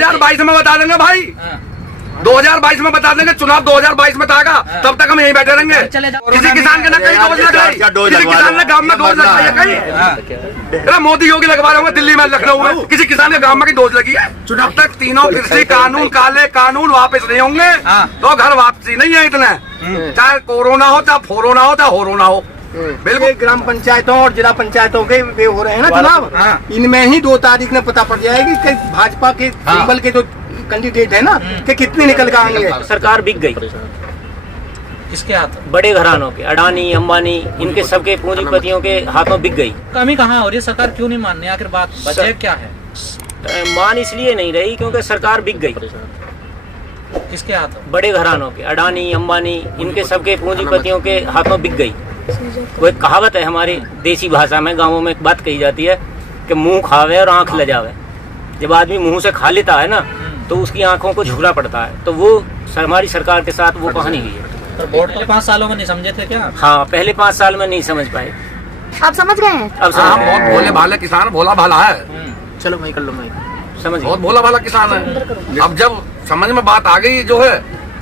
2022 में बता देंगे भाई, 2022 में बता देंगे, चुनाव 2022 में था, तब तक हम यहीं बैठे रहेंगे। किसी किसान के न कहीं डोज लग रही, किसी किसान ने गांव में डोज लगाई है कहीं? मोदी योगी लगवा रहे होंगे दिल्ली में, लखनऊ में, किसी किसान के गांव में की डोज लगी है? जब तक तीनों कृषि कानून, काले कानून वापस नहीं होंगे तो घर वापसी नहीं है इतने, चाहे कोरोना हो, चाहे फोरोना हो, चाहे होरोना हो। बिल्कुल ग्राम पंचायतों और जिला पंचायतों के वे हो रहे हैं ना चुनाव, इनमें ही 2 तारीख में पता पड़ जाएगी कि भाजपा के सिंबल के जो कैंडिडेट है ना कि कितने निकल के आएंगे। सरकार बिक गई किसके हाथ? बड़े घरानों के, अडानी, अंबानी, इनके सबके पूंजीपतियों के हाथों बिक गई। कमी कहाँ हो रही है? सरकार क्यों नहीं मान रही? आखिर बात वजह क्या है? मान इसलिए नहीं रही क्योंकि सरकार बिक गई। किसके हाथ? बड़े घरानों के, अडानी, अंबानी, इनके सबके पूंजीपतियों के हाथों बिक गई। वो एक कहावत है हमारी देसी भाषा में, गाँवों में एक बात कही जाती है कि मुंह खावे और आंख लजावे। जब आदमी मुंह से खा लेता है ना तो उसकी आंखों को झुकना पड़ता है। तो वो हमारी सरकार के साथ वो कहानी हुई है। तो वोट तो 5 सालों में नहीं समझे थे क्या? हाँ, पहले 5 साल में नहीं समझ पाए, आप समझ गए हैं? अब हाँ, बहुत भोले भाले किसान, भोला भाला है, चलो भाई कर लो, मैं समझ बहुत भोला भाला किसान है। अब जब समझ में बात आ गई जो है,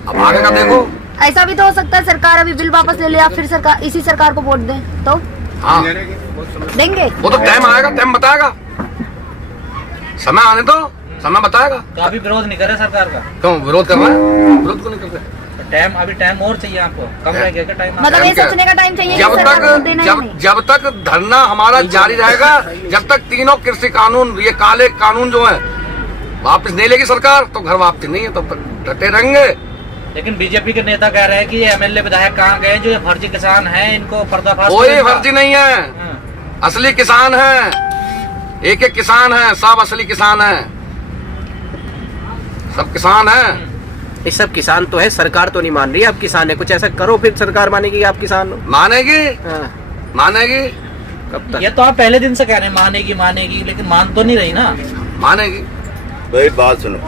अब आगे का देखो। ऐसा भी तो हो सकता है सरकार अभी बिल वापस ले ले, या फिर सरकार इसी सरकार को वोट दें तो हाँ देंगे। वो तो टाइम आएगा, टाइम बताएगा, समय आने दो, समय बताएगा। तो अभी विरोध नहीं कर रहे सरकार का? क्यों विरोध कर रहे हैं? विरोध क्यों नहीं कर रहे? टाइम, अभी टाइम और चाहिए आपको, कम रह गया क्या टाइम? मतलब ये सोचने का टाइम चाहिए जब तक धरना हमारा जारी रहेगा, जब तक तीनों कृषि कानून, ये काले कानून जो है वापस नहीं लेगी सरकार, तो घर वापसी नहीं है, तब तक डटे रहेंगे। लेकिन बीजेपी के नेता कह रहे हैं कि ये एमएलए विधायक कहाँ गए जो ये फर्जी किसान हैं, इनको पर्दाफाश। कोई फर्जी नहीं है, असली किसान है, एक एक किसान है, सब असली किसान है, सब किसान है। ये सब किसान तो है, सरकार तो नहीं मान रही है। अब किसान है, कुछ ऐसा करो फिर सरकार मानेगी, आप किसान हो। मानेगी, मानेगी। कब तक? ये तो आप पहले दिन से कह रहे हैं मानेगी मानेगी, लेकिन मान तो नहीं रही ना। मानेगी। भाई बात सुनो,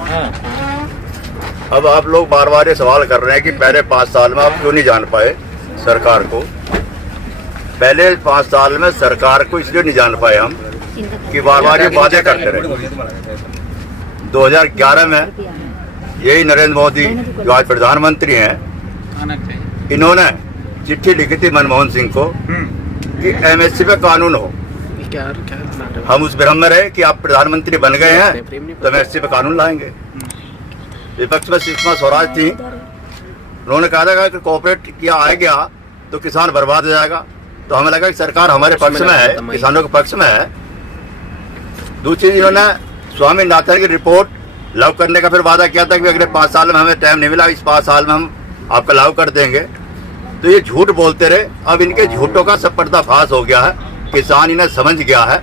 अब आप लोग बार बार ये सवाल कर रहे हैं कि पहले 5 साल में आप क्यों नहीं जान पाए सरकार को। पहले 5 साल में सरकार को इसलिए नहीं जान पाए हम कि बार बार ये वादे करते रहे। 2011 में यही नरेंद्र मोदी जो आज प्रधानमंत्री हैं, इन्होंने चिट्ठी लिखी थी मनमोहन सिंह को कि एमएसपी पे कानून हो। हम उस भ्रम में रहे कि आप प्रधानमंत्री बन गए हैं तो एमएसपी पे कानून लाएंगे। विपक्ष में सुषमा स्वराज थी, उन्होंने कहा था कि कोऑपरेट किया आ गया तो किसान बर्बाद हो जाएगा। तो हमें लगा कि सरकार हमारे पक्ष में है, किसानों के पक्ष में है। दूसरी इन्होंने स्वामीनाथन की रिपोर्ट लागू करने का फिर वादा किया था कि अगले 5 साल में हमें टाइम नहीं मिला, इस 5 साल में हम आपका लागू कर देंगे। तो ये झूठ बोलते रहे। अब इनके झूठों का सब पर्दाफाश हो गया है, किसान इन्हें समझ गया है।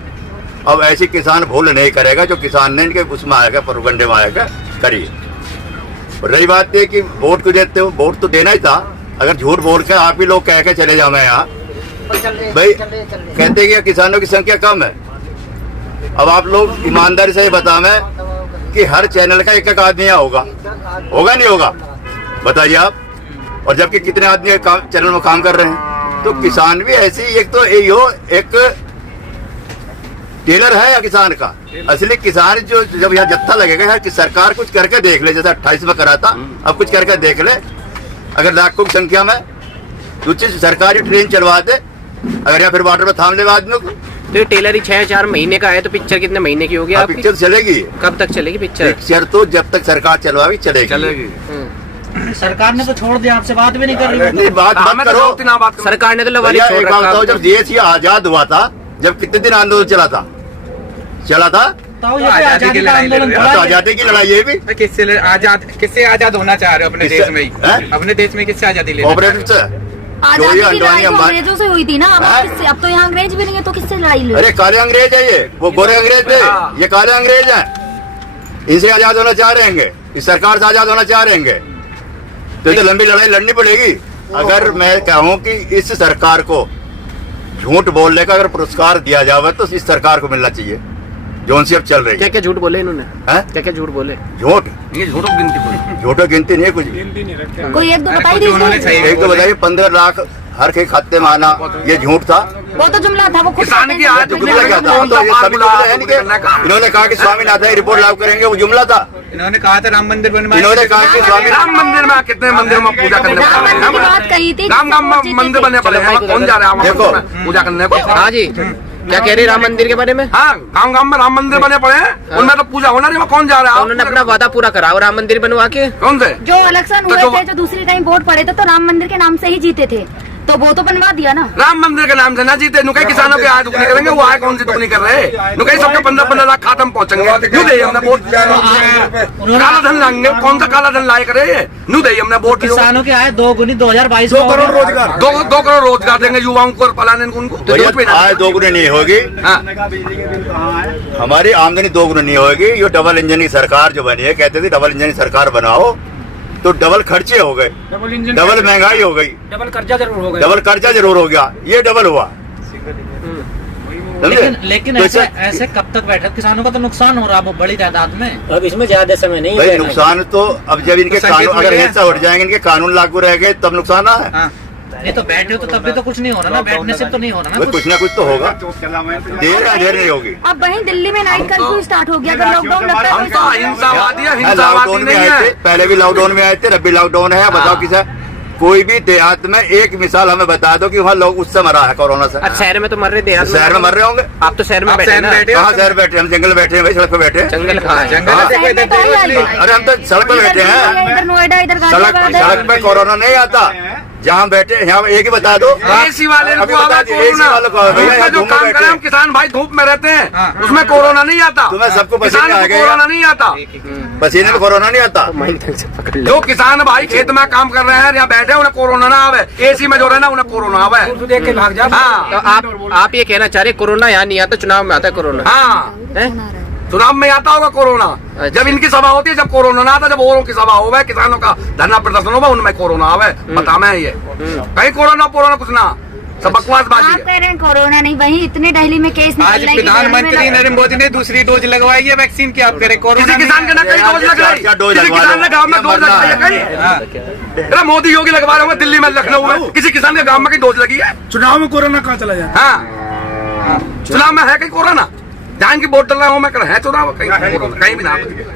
अब ऐसी किसान भूल नहीं करेगा जो किसान ने इनके उसमें आएगा, प्रोपगंडे में आएगा, करिए। और रही बात ये कि वोट क्यों देते हो, वोट तो देना ही था। अगर झूठ बोल के आप ही लोग कह के चले जाओ मैं यहाँ, भाई कहते हैं कि किसानों की संख्या कम है। अब आप लोग ईमानदारी से बता मैं कि हर चैनल का एक आदमी यहाँ होगा नहीं होगा, बताइए आप। और जबकि कितने आदमी चैनल में काम कर रहे हैं। तो किसान भी ऐसे ही, एक तो एक टेलर है या किसान का असली किसान जो जब यहाँ जत्था लगेगा यार कि सरकार कुछ करके देख ले, जैसे 28 में करा था, अब कुछ करके देख ले। अगर लाखों की संख्या में दूसरी सरकारी ट्रेन चलवा दे, अगर यहाँ फिर बॉर्डर में थाम ले आदमियों को। तो टेलर ही 6-4 महीने का है, तो पिक्चर कितने महीने की होगी? पिक्चर चलेगी, कब तक चलेगी पिक्चर? पिक्चर तो जब तक सरकार चलवाएगी चलेगी। सरकार ने तो छोड़ दिया, आपसे बात भी नहीं कर रही। नहीं बात मत करो, सरकार ने तो एक बात बताओ, जब देश ये आजाद हुआ था, जब कितने दिन आंदोलन चला था आजादी की लड़ाई। ये भी किससे आजाद होना चाह रहे हो अपने देश में ही? अपने देश में किससे आजादी लेना? कोऑपरेटिव से। आजादी की लड़ाई तो अंग्रेजों से हुई थी ना, अब तो यहाँ अंग्रेज भी नहीं है, तो किससे लड़ाई ले? अरे काले अंग्रेज है ये, वो गोरे अंग्रेज थे, ये काले अंग्रेज हैं। इनसे आजाद होना चाह रहे हैं, इस सरकार से आजाद होना चाह रहे हैं, तो ये लंबी लड़ाई लड़नी पड़ेगी। अगर मैं कहूँ कि इस सरकार को झूठ बोलने का अगर पुरस्कार दिया जाए तो इस सरकार को मिलना चाहिए जो उनसे अब चल रही है। क्या झूठ बोले इन्होंने? क्या झूठ बोले? झूठ ये झूठों गिनती, झूठो गिनती नहीं, कुछ कोई एक दो बताई दीजिए। एक तो बताइए 15 लाख हर के खाते में आना, ये झूठ था। वो तो जुमला था, वो किसान की आज जुमला क्या था? तो ये सभी जुमले हैं इनके। इन्होंने कहा कि स्वामीनाथन की रिपोर्ट लागू करेंगे, वो जुमला था। इन्होंने कहा था राम मंदिर बनवाए, इन्होंने कहा कि स्वामी राम मंदिर में कितने मंदिर में पूजा करने राम मंदिर की बात कही थी, गाँव गाँव में मंदिर बने पड़े हैं, कौन जा रहा है वहाँ देखो। मंदिर में पूजा करने को? हाँ जी, क्या कह रहे हैं राम मंदिर के बारे में? हाँ, गाँव गाँव में राम मंदिर बने पड़े हैं, उनमें तो पूजा होना नहीं, कौन जा रहा है? उन्होंने अपना वादा पूरा करा और राम मंदिर बनवा के। कौन से? जो इलेक्शन हुए थे, जो दूसरी टाइम वोट पड़े थे, तो राम मंदिर के नाम से ही जीते थे, तो वो तो बनवा दिया ना। राम मंदिर के नाम से ना जीते, नुकई किसानों के आय दुगनी करेंगे, वो आय कौन सी दुगनी कर रहे हैं? नुकई सबके 15-15 लाख खाता में पहुंचेंगे, न्यू दे हमने वोट। काला धन लाएंगे, कौन सा काला धन लाए करे? न्यू दे हमने वोट। किसानों के आय 2 गुनी 2022 में 2 करोड़ रोजगार, 2 करोड़ रोजगार देंगे युवाओं को और पलाने उनको। भैया आय दोगुनी नहीं होगी, हाँ, हमारी आमदनी दोगुनी नहीं होगी। ये डबल इंजन की सरकार जो बनी है, कहते थे डबल इंजन की सरकार बनाओ, तो डबल खर्चे हो गए, डबल महंगाई हो गई, डबल कर्जा जरूर हो गया, ये डबल हुआ। लेकिन तो ऐसे कब तक बैठे? किसानों का तो नुकसान हो रहा है बड़ी तादाद में। अब इसमें ज्यादा समय नहीं भाई है। नुकसान तो अब जब इनके तो संकेत कानून अगर मिले हैं। हिस्सा उठ जाएंगे, इनके कानून लागू रह गए तब नुकसान है। हाँ। नहीं तो बैठे हो तो तब भी तो कुछ नहीं हो रहा ना, बैठने से तो नहीं हो रहा ना भाई कुछ ना कुछ तो होगा, देर नहीं होगी। अब वहीं दिल्ली में नाइट कर्फ्यू स्टार्ट हो गया, अगर लॉकडाउन लगता हम तो है अहिंसावादी है, हिंसावादी लॉकडाउन में नहीं आए थे, है। पहले भी लॉकडाउन में आए थे, अब भी लॉकडाउन है। बताओ किसा कोई भी देहात में एक मिसाल हमें बता दो कि वहाँ लोग उससे मरा है कोरोना से। अब शहर में तो मर रहे थे, शहर में मर रहे होंगे। आप तो शहर में आप बैठे शहर में ना। बैठे हो? कहाँ शहर बैठे? हम जंगल बैठे हैं भाई, सड़क पे बैठे हैं। जंगल कहाँ है? जंगल हाँ, देखो, इधर शहर में तो देखो, है ही। अरे हम तो सड़क पे बैठे हैं, इधर नोएडा, इधर सड़क गाजियाबाद पे कोरोना नहीं आता। जहाँ बैठे यहाँ एक ही बता दो, एसी वाले अभी को बता आवे दिए, AC वालों को आवे, कोरोना। भैया, उसमें जो धूप में काम बैठे करें हम हैं। किसान भाई धूप में रहते हैं, हाँ। उसमें कोरोना नहीं आता। तुम्हें सबको पसीने किसान आ को गए। कोरोना नहीं आता। पसीने में कोरोना नहीं आता। जो किसान भाई खेत में काम कर रहे हैं या बैठे हैं, उन्हें कोरोना ना आवे। एसी में जो रहना उन्हें कोरोना आवे। हाँ, तो आप ये कहना चाह रहे कोरोना यहाँ नहीं आता, चुनाव में आता है कोरोना? हाँ, हैं? चुनाव में आता होगा कोरोना। जब इनकी सभा होती है, जब कोरोना ना आता, जब औरों की सभा होगा, किसानों का धरना प्रदर्शन होगा, उनमें कोरोना आवे। बता मैं ये कहीं कोरोना कुछ ना, सब बकवासबाजी आप है। कह रहे हैं कोरोना नहीं, वहीं इतने दिल्ली में केस आज प्रधानमंत्री नरेंद्र मोदी ने दूसरी डोज लगवाई है वैक्सीन की। आप करें कोरोना किसी किसान के ना कहीं डोज लग रही, किसी किसान ने गाँव में डोज लगवाई है कहीं? अरे मोदी योगी लगवा रहे होंगे दिल्ली में, लखनऊ में, किसी किसान के गाँव में कहीं डोज लगी है? चुनाव में कोरोना कहाँ चला जाए? हाँ, चुनाव में है कहीं कोरोना? जहाँ की वोट डल रहा हूँ मैं, कर है चुनाव कहीं कोरोना कहीं भी ना।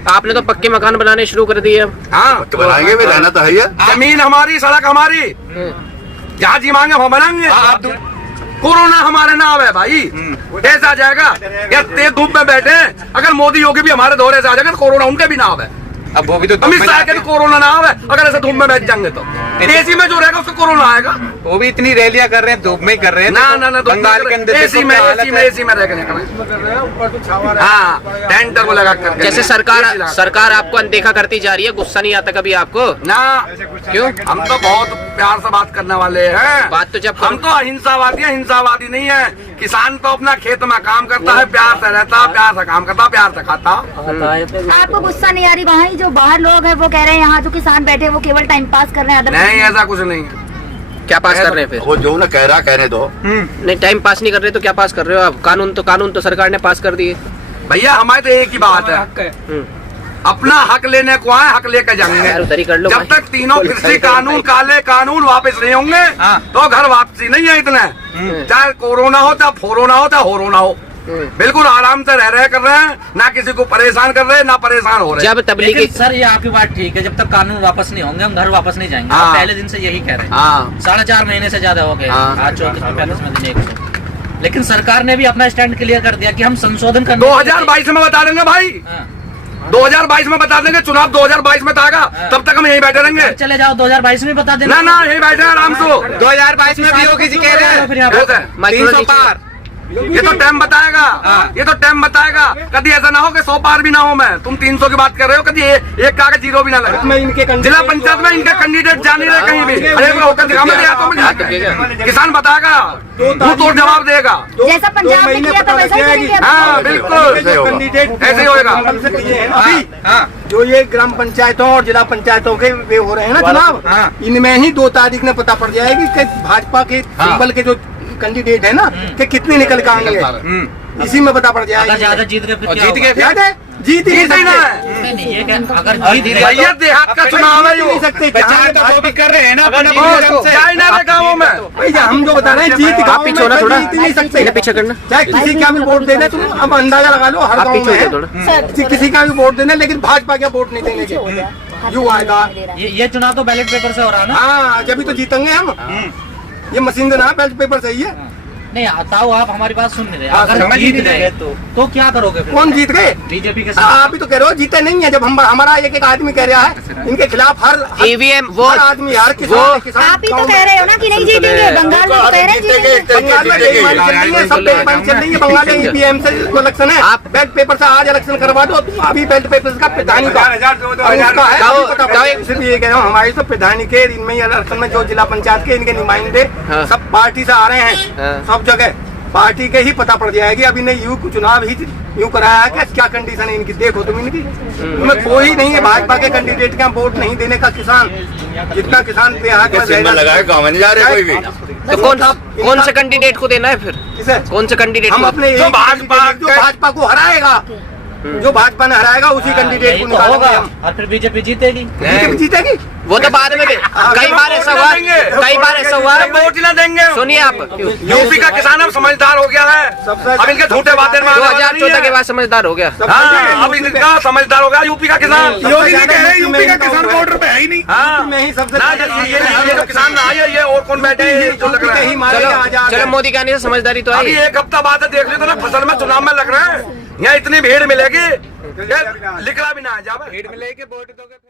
आपने तो पक्के मकान बनाने शुरू कर दिए अब। हाँ, तो बनाएंगे भी, रहना तो है ही है। जमीन हमारी, सड़क हमारी, जहाँ जी मांगे वहाँ बनाएंगे। कोरोना हमारे नाम है भाई, ऐसा आ जाएगा या तेज धूप में बैठे, अगर मोदी योगी भी हमारे दौरे से आ जाएगा तो कोरोना उनके भी नाम है। अब वो भी तो अमित शाह के भी कोरोना ना आवे, अगर ऐसे धूप में बैठ जाएंगे तो। एसी में जो रहेगा उसको कोरोना आएगा। वो भी इतनी रैलियां कर रहे हैं, धूप में ही कर रहे हैं। ना बंगाल के अंदर एसी में रह के हाँ, टेंटर को लगा कर। जैसे सरकार आपको अनदेखा करती जा रही है, गुस्सा नहीं आता कभी आपको? ना, क्यों? हम तो बहुत प्यार से बात करने वाले हैं। बात तो जब हम तो अहिंसावादी हैं, हिंसावादी नहीं है। किसान तो अपना खेत में काम करता है, प्यार से रहता, प्यार से काम करता, प्यार से खाता। आपको गुस्सा नहीं आ रही? वहाँ जो बाहर लोग हैं वो कह रहे हैं यहाँ जो किसान बैठे हैं वो केवल टाइम पास कर रहे हैं। नहीं, ऐसा कुछ नहीं है। क्या पास कर रहे हैं फिर? वो जो ना कह रहा कहने दो। नहीं, टाइम पास नहीं कर रहे तो क्या पास कर रहे हो आप? कानून तो सरकार ने पास कर दिए। भैया हमारे तो एक ही बात है, अपना हक लेने को आए, हक लेकर जाएंगे। यार उधर ही कर लो जब भाई। तक तीनों कृषि कानून, काले कानून वापस नहीं होंगे तो घर वापसी नहीं है। इतने चाहे कोरोना हो, चाहे फोरोना हो, चाहे होरोना हो, बिल्कुल आराम से रह कर रहे हैं, ना किसी को परेशान कर रहे हैं, ना परेशान हो रहे हैं। जब तबलीगी सर ये आपकी बात ठीक है, जब तक कानून वापस नहीं होंगे हम घर वापस नहीं जाएंगे। हाँ। आप पहले दिन से यही कह रहे हैं। हाँ, 4.5 महीने से ज्यादा हो गए, हाँ। आज 34वें दिन 100। लेकिन सरकार ने भी अपना स्टैंड क्लियर कर दिया कि हम संशोधन करने 2022 में बता देंगे भाई, 2022 में बता देंगे। चुनाव 2022 में आएगा, तब तक हम यहीं बैठे रहेंगे। चले जाओ 2022 में बता देना। ना, यहीं बैठे हैं आराम से। 2022 में भी योगी जी कह रहे हैं फिर यहाँ पर 300 पार। ये तो टाइम बताएगा, ये तो टाइम बताएगा। कभी ऐसा ना हो कि 100 पार भी ना हो। मैं तुम 300 की बात कर रहे हो, कभी एक कागज जीरो भी ना लगे। जिला पंचायत में इनके कैंडिडेट जा नहीं रहे कहीं भी। अरे होकर दिखा, मैं तो किसान बताएगा, मुंह तोड़ जवाब देगा। जैसा पंजाब में किया था वैसा ही करेंगे अब। हाँ बिल्कुल, ऐसे ही होगा। अभी जो ये ग्राम पंचायतों और जिला पंचायतों के वे हो रहे हैं ना चुनाव, इनमें ही 2 तारीख में पता पड़ जाएगी कि भाजपा के सिंबल के जो कैंडिडेट है ना कि कितने निकल के आएंगे। इसी में पता पड़ जाएगा। ज्यादा जीत गए फिर क्या जीत होगा? गए याद है जीत ही नहीं जीत ही ना सकते। है। नहीं, ये क्या अगर जीत गए भैया देहात का चुनाव है जीत यो, नहीं सकते। प्रचार तो वो भी कर रहे हैं ना अपना क्या ही ना है गाँवों में। भैया हम जो बता रहे हैं जीत गाँव पीछे में होना थोड़ा, जीत नहीं सकते। इन्हें पीछे करना। चाहे किसी का भी वोट देना, तुम अब अंदाजा लगा लो हर आप गाँव पीछे में होते है। किसी का भी वोट देना, लेकिन भाजपा का वोट नहीं देंगे। जो आएगा ये चुनाव तो बैलेट पेपर से हो रहा है ना। हाँ, जब तो जीतेंगे हम। ये मशीन देना बैलेट पेपर सही है। नहीं ताऊ आप हमारी बात सुन नहीं रहे। हाँ, अगर समझ जीत नहीं गए रहे तो क्या करोगे फिर? कौन जीत गए? बीजेपी के साथ। आप ही तो कह रहे हो जीते नहीं है। जब हम हमारा एक आदमी कह रहा है इनके खिलाफ हर ईवीएम वो हर आदमी हर किसान आप ही तो कह रहे हो ना कि नहीं जीतेंगे, बंगाल में तो कह रहे हैं जीतेंगे। बंगाल में बेईमानी चल रही है, सब बेईमानी चल रही है बंगाल में। ईवीएम से जो इलेक्शन है, आप बैलेट पेपर से आज इलेक्शन करवा दो। तुम अभी बैलेट पेपर का प्रधानी का उसका है, क्या वो- पता क्या वो- सिर्फ ये कह रहा हूँ, हमारी तो प्रधानी के इनमें इलेक्शन में जो जिला पंचायत के इनके नुमाइंदे हाँ। सब पार्टी से आ रहे हैं। हाँ। सब जगह पार्टी के ही पता पड़ जाएगी। अभी ने यूं चुनाव ही यूं कराया है कि क्या कंडीशन है इनकी, देखो तुम इनकी। उनमें कोई नहीं है भाजपा के कैंडिडेट का वोट नहीं देने का किसान। जितना किसान सिंबल लगाए गाँव में नहीं जा रहे कोई भी। तो कौन से कैंडिडेट को देना है फिर? किसे? कौन से कैंडिडेट हम को? अपने जो भाजपा को हराएगा, जो भाजपा ने हराएगा उसी कैंडिडेट को यही तो होगा। निकालेंगे हम। और फिर बीजेपी जीतेगी। बीजेपी जीतेगी। वो तो बाद में कई बार ऐसा हुआ, कई बार ऐसा हुआ। वोट ही ना देंगे। सुनिए आप, यूपी का किसान अब समझदार हो गया है। अब इनके झूठे बातें में 2014 के बाद समझदार हो गया। हाँ, अब इनका समझदार हो गया यूपी का किसान। योगी जी कह रहे हैं यूपी का किसान बॉर्डर पे है ही नहीं। हाँ, में ही सबसे ना ये जो किसान ना आए, ये और कौन बैठे हैं, जो लग रहा है। चलो मोदी के आने से समझदारी तो अभी आई। एक हफ्ता बाद देख ली तो ना फसल में चुनाव में लग रहे हैं। यहाँ इतनी भीड़ मिलेगी, लिखला भी ना आ जावे। भीड़ में लेके वोट दोगे।